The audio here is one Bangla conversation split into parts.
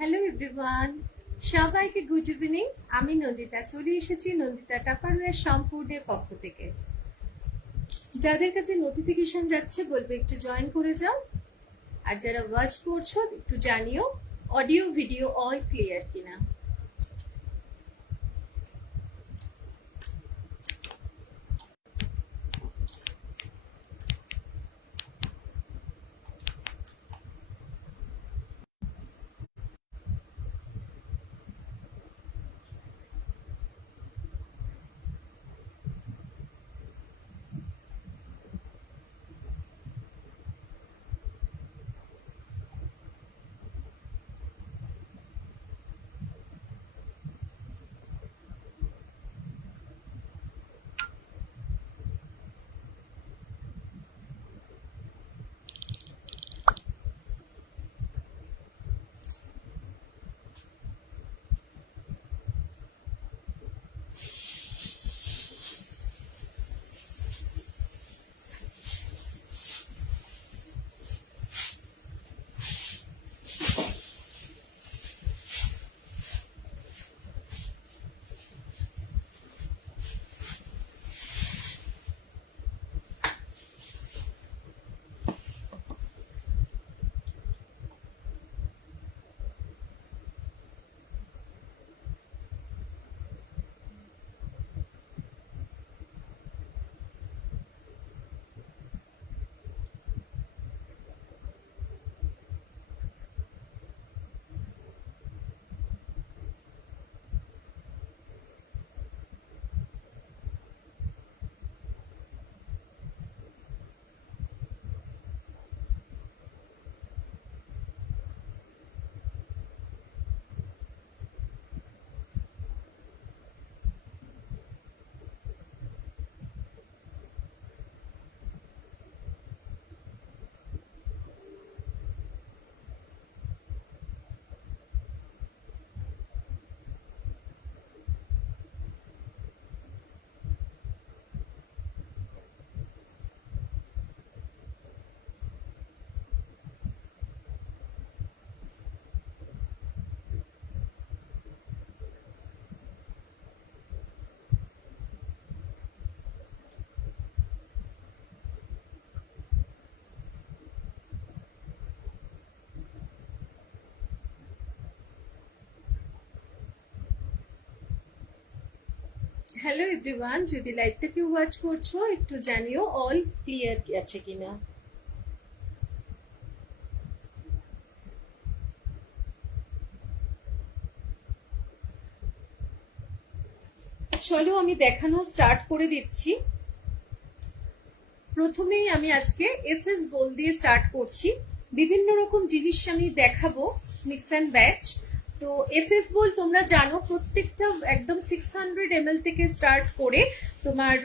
হ্যালো এভরিওয়ান, সবাইকে গুড ইভিনিং। আমি নন্দিতা চলে এসেছি নন্দিতা টাপারওয়্যার সম্পূর্ণের পক্ষ থেকে। যাদের কাছে নোটিফিকেশন যাচ্ছে বলবো একটু জয়েন করে যাও, আর যারা ওয়াচ করছো একটু জানিও অডিও ভিডিও অল ক্লিয়ার কিনা। হ্যালো এভরিওয়ান, যদি লাইভটাকে ওয়াচ করছো একটু জানিও অল ক্লিয়ার আছে কিনা। চলো আমি দেখানো স্টার্ট করে দিচ্ছি। প্রথমেই আমি আজকে এসএস বোল দিয়ে স্টার্ট করছি। বিভিন্ন রকম জিনিস আমি দেখাবো, মিক্স অ্যান্ড ব্যাচ। তো এসএস বোল তোমরা জানো প্রত্যেকটা একদম 600 ml থেকে স্টার্ট করে তোমার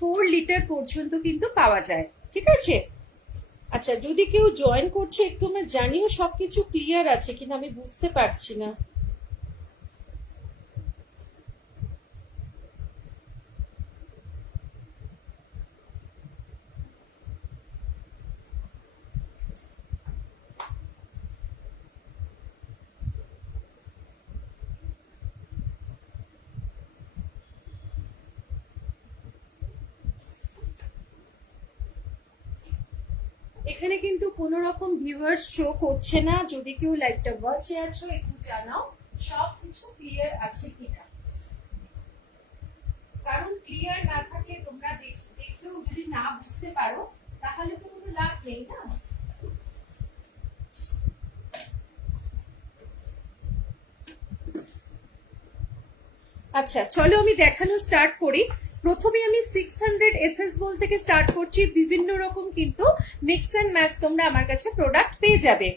4 লিটার পর্যন্ত কিন্তু পাওয়া যায়, ঠিক আছে? আচ্ছা, যদি কেউ জয়েন করছো একটু আমার জানিও সবকিছু ক্লিয়ার আছে কিনা, আমি বুঝতে পারছি না। এখানে কিন্তু কোনো রকম ভিউয়ার্স শো করছে না। যদি কেউ লাইভটা ওয়াচে আছো একটু জানাও সবকিছু ক্লিয়ার আছে কিনা, কারণ ক্লিয়ার না থাকলে তোমরা দেখেও যদি না বুঝতে পারো তাহলে তো কোনো লাভ নেই না। আচ্ছা চলো আমি দেখানো স্টার্ট করি। প্রথমে আমি 600 এসএস বোল থেকে স্টার্ট করছি। বিভিন্ন রকম কিন্তু মিক্স এন্ড ম্যাচ তোমরা আমার কাছে প্রোডাক্ট পেয়ে যাবে।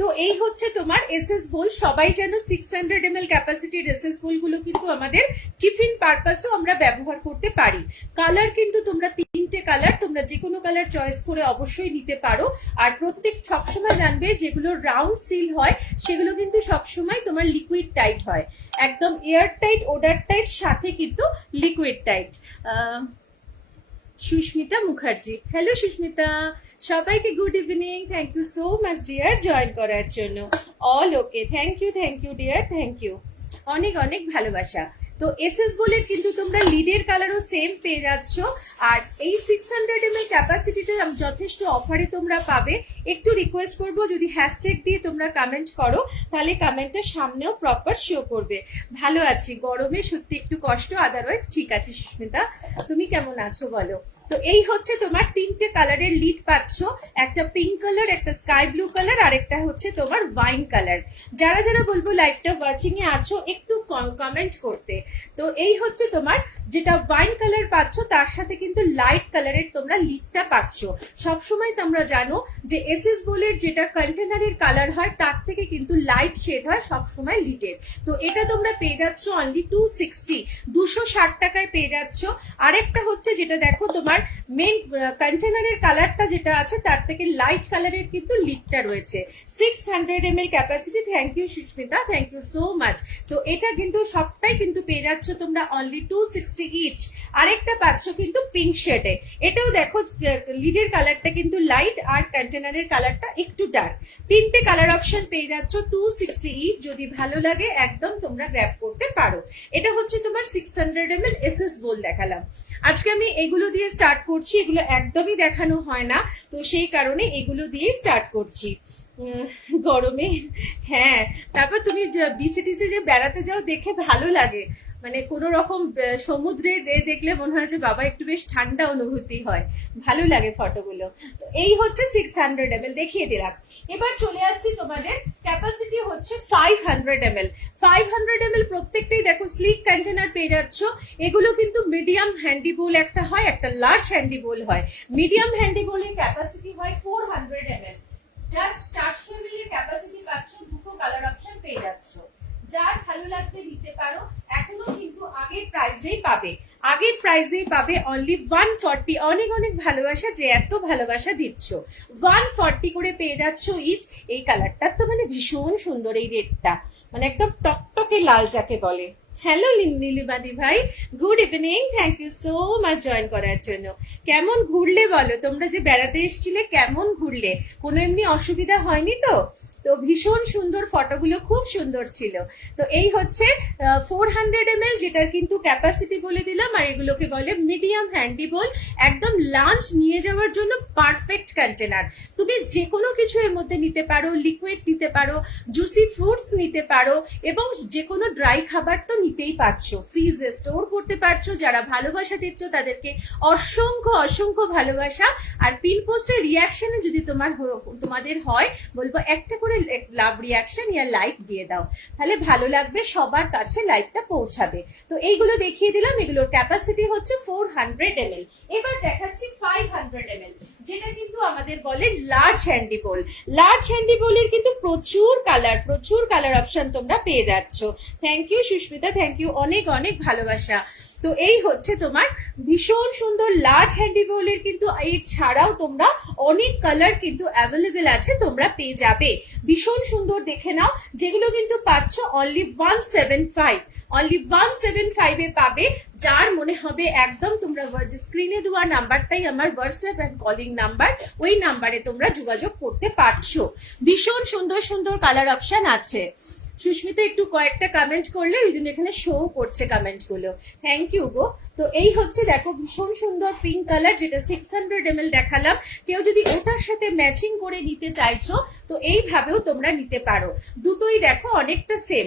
তো এই হচ্ছে তোমার এসএস বোল। সবাই যেন 600 ml ক্যাপাসিটির এসএস বোল গুলো কিন্তু আমাদের টিফিন পারপাসও আমরা ব্যবহার করতে পারি। কালার কিন্তু তোমরা 3টে কালার, তোমরা যে কোনো কালার চয়েস করে অবশ্যই নিতে পারো। আর প্রত্যেক সবসময় জানবে যেগুলো রাউন্ড সিল হয় সেগুলো কিন্তু সবসময় তোমার লিকুইড টাইট হয়, একদম এয়ার টাইট ওডার টাইট সাথে কিন্তু liquid tight. Susmita Mukherjee. Hello Susmita, সবাইকে good evening. Thank you so much dear join করার জন্য। All okay, thank you dear, thank you. অনেক অনেক ভালোবাসা। তো এসএস বলে কিন্তু তোমরা লিডের কালারও সেম পেয়ে যাচ্ছ। আর এই 600 ml ক্যাপাসিটিটা যথেষ্ট অফারে তোমরা পাবে। একটু রিকোয়েস্ট করবো যদি হ্যাশট্যাগ দিয়ে তোমরা কমেন্ট করো তাহলে কমেন্টটা সামনেও প্রপার শো করবে। ভালো আছি, গরমে সত্যি একটু কষ্ট, আদারওয়াইজ ঠিক আছে। সুস্মিতা তুমি কেমন আছো বলো? তো এই হচ্ছে তোমার তিনটে কালারের লিড পাচ্ছ, একটা পিঙ্ক কালার, একটা স্কাই ব্লু কালার, আর একটা হচ্ছে তোমার ওয়াইন কালার। যারা যারা বলবো লাইভটা ওয়াচিং এ আছো একটু কমেন্ট করতে। তো এই হচ্ছে তোমার যেটা ওয়াইন কালার পাচ্ছ তার সাথে কিন্তু লাইট কালারের তোমরা লিডটা পাচ্ছ। সবসময় তোমরা জানো যে এসএস বোলের যেটা কন্টেনারের কালার হয় তার থেকে কিন্তু লাইট শেড হয় সবসময় লিডের। তো এটা তোমরা পেয়ে যাচ্ছ অনলি 260, 260 টাকায় পেয়ে যাচ্ছ। আরেকটা হচ্ছে যেটা দেখো তোমার মেন কন্টেনারের কালারটা যেটা আছে তার থেকে লাইট কালারের কিন্তু লিডটা রয়েছে। 600 ml capacity. Thank you Susmita, thank you so much. তো এটা কিন্তু সবটাই কিন্তু পেয়ে যাচ্ছ তোমরা অনলি 260 ইচ। আরেকটা পাচ্ছ কিন্তু পিঙ্ক শেডে। এটাও দেখো লিডের কালারটা কিন্তু লাইট আর কন্টেনারের কালারটা একটু ডার্ক। তিনটে কালার অপশন পেয়ে যাচ্ছ 260 ইচ। যদি ভালো লাগে একদম তোমরা গ্র্যাব করতে পারো। এটা হচ্ছে তোমার 600 ml এসএস বোল দেখালাম। আজকে আমি এগুলো দিয়ে স্টার্ট করছি, এগুলো একদমই দেখানো হয় না, তো সেই কারণে এগুলো দিয়ে স্টার্ট করছি গরমে। হ্যাঁ, তারপর তুমি বিচে টিচে যে বেড়াতে যাও দেখে ভালো লাগে, মানে কোনো রকম সমুদ্রের দেখলে মনে হয় যে বাবা একটু বেশ ঠান্ডা অনুভূতি হয়, ভালো লাগে ফটোগুলো। তো এই হচ্ছে 600 ml দেখিয়ে দিলাম। এবার চলে আসছি তোমাদের ক্যাপাসিটি হচ্ছে 500 ml। 500 ml প্রত্যেকটাই দেখো স্লিক কন্টেনার পেয়ে যাচ্ছ। এগুলো কিন্তু মিডিয়াম হ্যান্ডি বোল একটা হয়, একটা লার্জ হ্যান্ডি বোল হয়। মিডিয়াম হ্যান্ডি বোলের ক্যাপাসিটি হয় 400 ml। জাস্ট 400 ml এর ক্যাপাসিটি পাচ্ছ, দুটো কালার অপশন পেয়ে যাচ্ছ। যার ভালো লাগবে নিতে পারো। এখনো কিন্তু আগের প্রাইসেই পাবে, আগের প্রাইসেই পাবে অনলি 140। অনেক অনেক ভালোবাসা যে এত ভালোবাসা দিচ্ছ। 140 করে পেয়ে যাচ্ছ ইচ। এই কালারটা তো মানে ভীষণ সুন্দর, এই রেডটা মানে একদম টকটকে লাল যাকে বলে। হ্যালো নীলিমাদি ভাই, good evening, thank you so much join করার জন্য। কেমন ঘুরলে বলো? তোমরা যে বেড়াতে এসেছিলে কেমন ঘুরলে? কোনো এমনি অসুবিধা হয়নি তো? তো ভীষণ সুন্দর, ফটোগুলো খুব সুন্দর ছিল। তো এই হচ্ছে 400 ml, যেটার কিন্তু ক্যাপাসিটি বলে দিলাম। আর এগুলোকে বলে মিডিয়াম হ্যান্ডি বোল, একদম লাঞ্চ নিয়ে যাওয়ার জন্য পারফেক্ট কন্টেনার। তুমি যে কোনো কিছু এর মধ্যে নিতে পারো, লিকুইড নিতে পারো, জুসি ফ্রুটস নিতে পারো, এবং যে কোনো ড্রাই খাবার তো নিতেই পারছো, ফ্রিজে স্টোর করতে পারছো। যারা ভালোবাসা দিচ্ছ তাদেরকে অসংখ্য অসংখ্য ভালোবাসা। আর পিন পোস্টের রিয়াকশনে যদি তোমাদের হয় বলবো একটা করে লাভ রিয়াকশন ইয়া লাইক দিয়ে দাও, তাহলে ভালো লাগবে, সবার কাছে লাইকটা পৌঁছাবে। তো এইগুলো দেখিয়ে দিলাম, এগুলোর ক্যাপাসিটি হচ্ছে 400 ml। এবার দেখাচ্ছি 500 ml, যেটা কিন্তু আমাদের বলে large handi bowl. Large handi বোলের কিন্তু প্রচুর কালার অপশন তোমরা পেয়ে যাচ্ছ। Thank you Susmita, thank you, অনেক অনেক ভালোবাসা। তো এই হচ্ছে তোমার ভীষণ সুন্দর লার্জ হ্যান্ডি বোলের কিন্তু এই ছাড়াও তোমরা অনেক কালার কিন্তু অ্যাভেলেবেল আছে, তোমরা পেয়ে যাবে। ভীষণ সুন্দর, দেখে নাও। যেগুলো কিন্তু পাচ্ছ অনলি 175, অনলি 175 এ পাবে। যার মনে হবে একদম তোমরা স্ক্রিনে দেওয়া নাম্বারটাই আমার হোয়াটসঅ্যাপ এন্ড কলিং নাম্বার, ওই নাম্বারে তোমরা যোগাযোগ করতে পারছো। ভীষণ সুন্দর সুন্দর কালার অপশন আছে। সুস্মিতা একটু কয়েকটা কমেন্ট করলে ওই জন্য এখানে শো করছে কমেন্ট গুলো, থ্যাংক ইউ গো। তো এই হচ্ছে দেখো ভীষণ সুন্দর পিঙ্ক কালার, যেটা 600 ml দেখালাম। কেউ যদি ওটার সাথে ম্যাচিং করে নিতে চাইছো তো এইভাবেও তোমরা নিতে পারো। দুটোই দেখো অনেকটা সেম,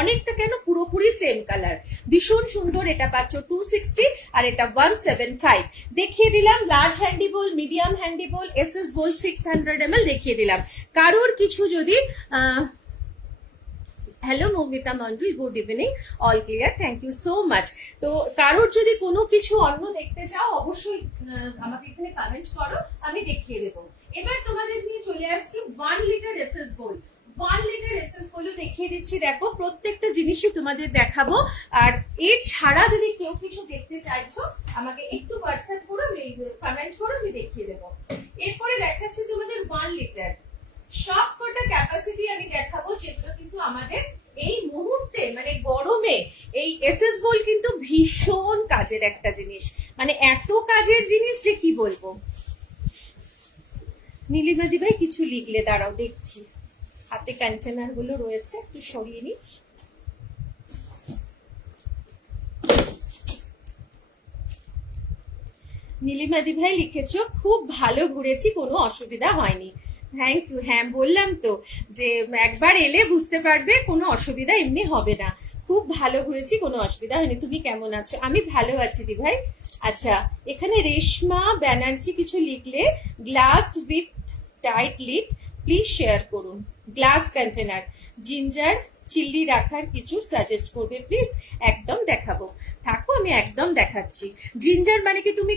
অনেকটা কেন পুরোপুরি সেম কালার। ভীষণ সুন্দর, এটা পাচ্ছ 260 আর এটা 175। দেখিয়ে দিলাম large handi bowl, medium handi bowl, SS bowl 600 ml দেখিয়ে দিলাম। কারোর কিছু যদি hello Moumita Mondal, good evening, all clear, thank you so much. তো কারোর যদি কোনো কিছু অন্য দেখতে চাও অবশ্যই আমাকে এখানে কমেন্ট করো, আমি দেখিয়ে দেবো। এবার তোমাদের নিয়ে চলে আসছি 1 লিটার এসএস বোল। 1 লিটার এসএস বোলও দেখিয়ে দিচ্ছি। দেখো প্রত্যেকটা জিনিসই তোমাদের দেখাবো। আর এছাড়া যদি কেউ কিছু দেখতে চাইছো আমাকে একটু হোয়াটসঅ্যাপ করো, কমেন্ট করো, আমি দেখিয়ে দেবো। এরপরে দেখাচ্ছি তোমাদের 1 লিটার। সব কটা ক্যাপাসিটি আমি দেখাবো, যেগুলো কিন্তু আমাদের এই মুহূর্তে মানে গরমে এই এসএস বোল কিন্তু ভীষণ কাজের একটা জিনিস, মানে এত কাজের জিনিস নীলিমাদি ভাই কিছু লিখলে, দাঁড়াও দেখছি। হাতে কন্টেনার গুলো রয়েছে, একটু সরিয়ে নি। নীলিমাদি ভাই লিখেছো খুব ভালো ঘুরেছি, কোনো অসুবিধা হয়নি। Thank you. হ্যাঁ বললাম তো যে একবার এলে বুঝতে পারবে, কোনো অসুবিধা এমনি হবে না। খুব ভালো ঘুরেছি, কোনো অসুবিধা হয়নি। তুমি কেমন আছো? আমি ভালো আছি দি ভাই। আচ্ছা, এখানে রেশমা ব্যানার্জি কিছু লিখলে, glass with tight lead please share করুন। গ্লাস কন্টেনার জিঞ্জার চিল্লি রাখার কিছু সাজেস্ট করবে প্লিজ। একদম দেখাবো, থাকো আমি একদম দেখাচ্ছি। জিঞ্জার মানে কি তুমি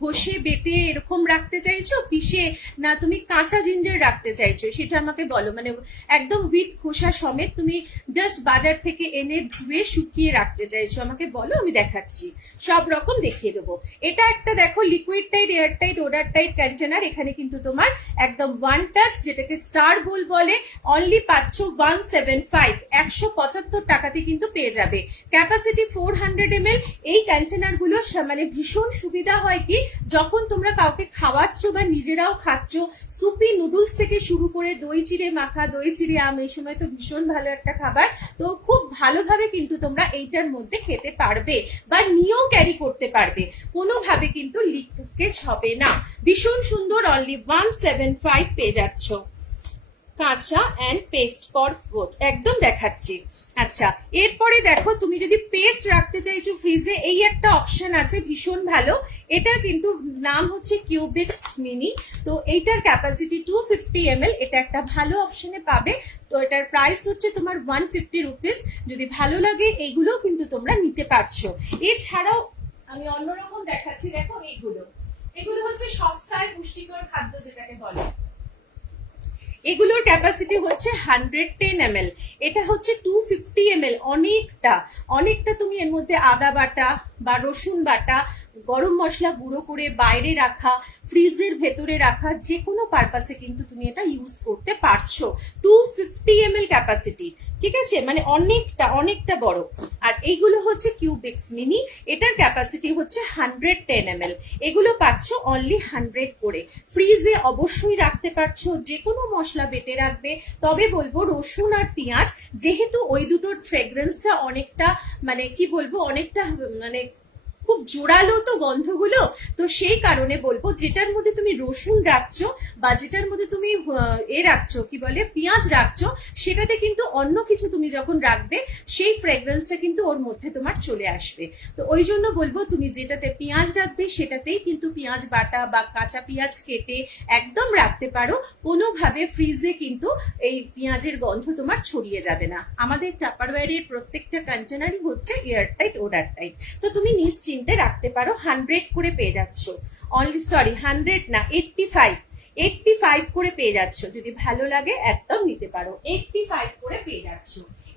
ঘষে বেটে এরকম রাখতে চাইছো পিষে, না তুমি কাঁচা জিঞ্জার রাখতে চাইছো সেটা আমাকে বলো। মানে একদম উইথ খোসা সমেত তুমি জাস্ট বাজার থেকে এনে ধুয়ে শুকিয়ে রাখতে চাইছো, আমাকে বলো, আমি দেখাচ্ছি, সব রকম দেখিয়ে দেবো। এটা একটা দেখো liquid tight, air tight, order tight container. এখানে কিন্তু তোমার একদম ওয়ান টাচ, যেটাকে স্টার গোল বলে, অনলি পাচ্ছ 175, 175 টাকাতে কিন্তু পেয়ে যাবে। Capacity 400 ml। এই কন্টেনার গুলো মানে ভীষণ সুবিধা হয় কি, যখন তোমরা কাউকে খাওয়াচ্ছ বা নিজেরাও খাচ্ছ, সুপি নুডলস থেকে শুরু করে দই চিড়ে মাখা, দই চিড়ে আম, এই সময় তো ভীষণ ভালো একটা খাবার। তো খুব ভালোভাবে কিন্তু তোমরা এইটার মধ্যে খেতে পারবে বা নিয়েও ক্যারি করতে পারবে, কোনোভাবে কিন্তু লিকেজ হবে না। ভীষণ সুন্দর, অনলি 175 পেয়ে যাচ্ছ। কাঁচা অ্যান্ড পেস্ট ফর বোথ, একদম দেখাচ্ছি। আচ্ছা, এরপরে দেখো তুমি যদি পেস্ট রাখতে চাইছো ফ্রিজে, এই একটা অপশন আছে ভীষণ ভালো। এটা কিন্তু নাম হচ্ছে কিউবিক্স মিনি। তো এইটার ক্যাপাসিটি 250 ml। এটা একটা ভালো অপশনে পাবে। তো এটার প্রাইস হচ্ছে তোমার 150 রুপিস। যদি ভালো লাগে এইগুলো কিন্তু তোমরা নিতে পারছো। এছাড়াও আমি অন্যরকম দেখাচ্ছি, দেখো এগুলো হচ্ছে সস্তায় পুষ্টিকর খাদ্য যেটাকে বলে। এগুলোর ক্যাপাসিটি হচ্ছে 110 ml। এটা হচ্ছে 250 ml। অনেকটা তুমি এর মধ্যে আদা বাটা বা রসুন বাটা, গরম মশলা গুঁড়ো করে বাইরে রাখা, ফ্রিজের ভেতরে রাখা, যে কোনো পারপাসে কিন্তু তুমি এটা ইউজ করতে পারছো। 250 ml ক্যাপাসিটি, ঠিক আছে, মানে অনেকটা বড়। আর এইগুলো হচ্ছে কিউবিক্স মিনি। এটার ক্যাপাসিটি হচ্ছে 110 ml। এগুলো পাচ্ছ অনলি 100 করে। ফ্রিজে অবশ্যই রাখতে পারছো, যে কোনো মশলা বেটে রাখবে। তবে বলবো রসুন আর পেঁয়াজ, যেহেতু ওই দুটোর ফ্রেগ্রেন্সটা অনেকটা, মানে কি বলবো, অনেকটা মানে খুব জোরালো তো গন্ধগুলো, তো সেই কারণে বলবো যেটার মধ্যে তুমি রসুন রাখছো বা যেটার মধ্যে তুমি রাখছো কি বলে পেঁয়াজ রাখছো, সেটাতে কিন্তু অন্য কিছু তুমি যখন রাখবে সেই ফ্রেগ্রেন্সটা কিন্তু ওর মধ্যে তোমার চলে আসবে। তো ওই জন্য বলবো তুমি যেটাতে পেঁয়াজ রাখবে সেটাতেই কিন্তু পেঁয়াজ বাটা বা কাঁচা পেঁয়াজ কেটে একদম রাখতে পারো। কোনোভাবে ফ্রিজে কিন্তু এই পেঁয়াজের গন্ধ তোমার ছড়িয়ে যাবে না। আমাদের টাপারওয়্যারের প্রত্যেকটা কন্টেনারই হচ্ছে এয়ার টাইট, ওডার টাইট। তো তুমি নিশ্চিন্তে রাখতে পারো। 100 করে পেয়ে যাচ্ছ, অনলি 100 না 85 করে পেয়ে যাচ্ছ। যদি ভালো লাগে একদম নিতে পারো, 85 করে পেয়ে যাচ্ছ।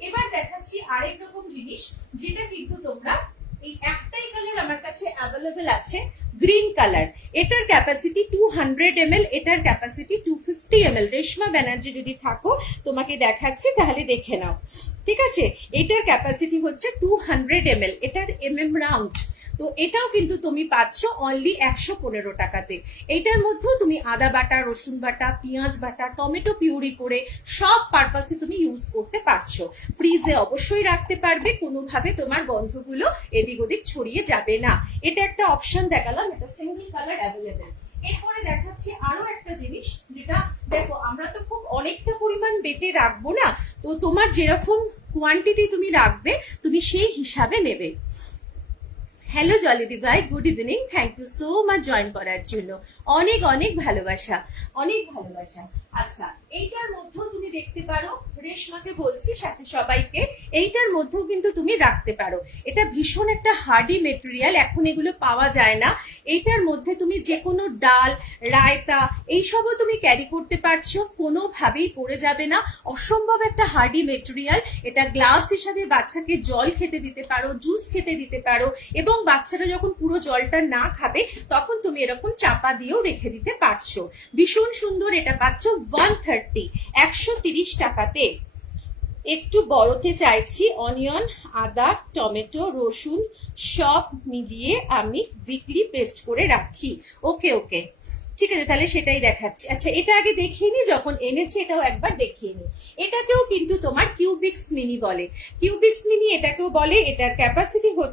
এবার দেখাচ্ছি আরেক রকম জিনিস, যেটা কিন্তু তোমরা, এই একটাই কালার আমার কাছে অ্যাভেলেবেল আছে, গ্রিন কালার। এটার ক্যাপাসিটি 200 ml। এটার ক্যাপাসিটি 250 ml। রেশমা ব্যানার্জি যদি থাকো তোমাকে দেখাচ্ছি, তাহলে দেখে নাও, ঠিক আছে। এটার ক্যাপাসিটি হচ্ছে 200 ml। এটার রাউন্ড। তো এটাও কিন্তু তুমি পাচ্ছ অনলি 115 টাকাতে। এইটার মধ্যেও তুমি আদা বাটা, রসুন বাটা, পেঁয়াজ বাটা, টমেটো পিউরি করে সব পারপাসে তুমি ইউজ করতে পারছো। ফ্রিজে অবশ্যই রাখতে পারবে, কোনোভাবে তোমার গন্ধগুলো এদিক ওদিক ছড়িয়ে যাবে না। এটা একটা অপশন দেখালাম, এটা সিঙ্গেল কালার অ্যাভেলেবেল। এরপরে দেখাচ্ছি আরো একটা জিনিস, যেটা দেখো আমরা তো খুব অনেকটা পরিমাণ বেটে রাখবো না, তো তোমার যেরকম কোয়ান্টিটি তুমি রাখবে তুমি সেই হিসাবে নেবে। হ্যালো জলিদি ভাই, good evening. Thank you so much join করার জন্য। অনেক ভালোবাসা, অনেক ভালোবাসা। আচ্ছা, এইটার মধ্যেও তুমি দেখতে পারো, রেশমাকে বলছি সাথে সবাইকে, এইটার মধ্যেও কিন্তু তুমি রাখতে পারো। এটা ভীষণ একটা হার্ডি মেটেরিয়াল, এখন এগুলো পাওয়া যায় না। এইটার মধ্যে তুমি যে কোনো ডাল, রায়তা এইসবও তুমি ক্যারি করতে পারছো, কোনোভাবেই পড়ে যাবে না। অসম্ভব একটা হার্ডি মেটেরিয়াল। এটা গ্লাস হিসাবে বাচ্চাকে জল খেতে দিতে পারো, জুস খেতে দিতে পারো, এবং বাচ্চারা যখন পুরো জলটা না খাবে তখন তুমি এরকম চাপা দিয়েও রেখে দিতে পারছো। ভীষণ সুন্দর। এটা পাচ্ছ 130 টাকাতে। একটু বড়তে চাইছি, অনিয়ন, আদা, টমেটো, রসুন সব মিলিয়ে আমি উইকলি পেস্ট করে রাখি। ওকে, ঠিক আছে, তাহলে সেটাই দেখাচ্ছি। আচ্ছা, এটা আগে দেখিয়ে নি, যখন এনেছি এটাও একবার দেখিয়ে নি। এটাকেও কিন্তু তোমার কিউবিক্স মিনি বলে, কিউবিক্স মিনি এটাকেও বলে। এটার ক্যাপাসিটি হচ্ছে